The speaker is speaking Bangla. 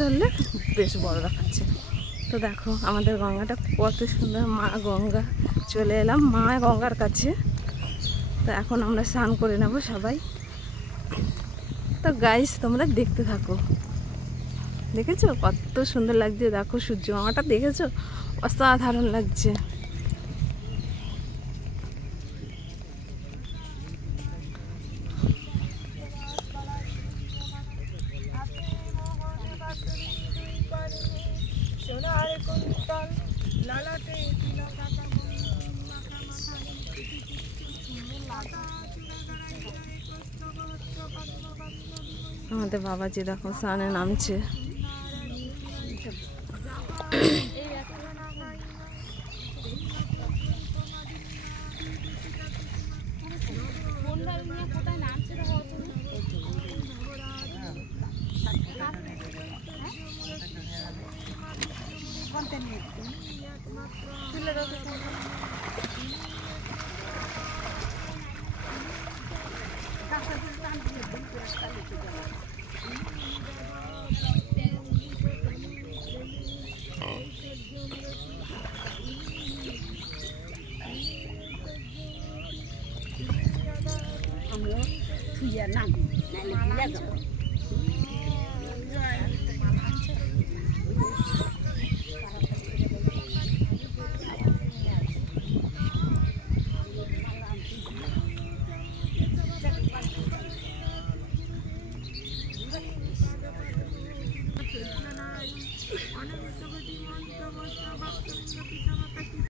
ধরলে বেশ বড় দেখাচ্ছে। তো দেখো আমাদের গঙ্গাটা কত সুন্দর, মা গঙ্গা। চলে এলাম মা গঙ্গার কাছে। তো এখন আমরা স্নান করে নেব সবাই। তো গাইস তোমরা দেখতে থাকো। দেখেছো কত সুন্দর লাগছে, দেখো সূর্য মামাটা দেখেছো, অসাধারণ লাগছে। আমাদের বাবাজি দেখো স্নানে নামছে।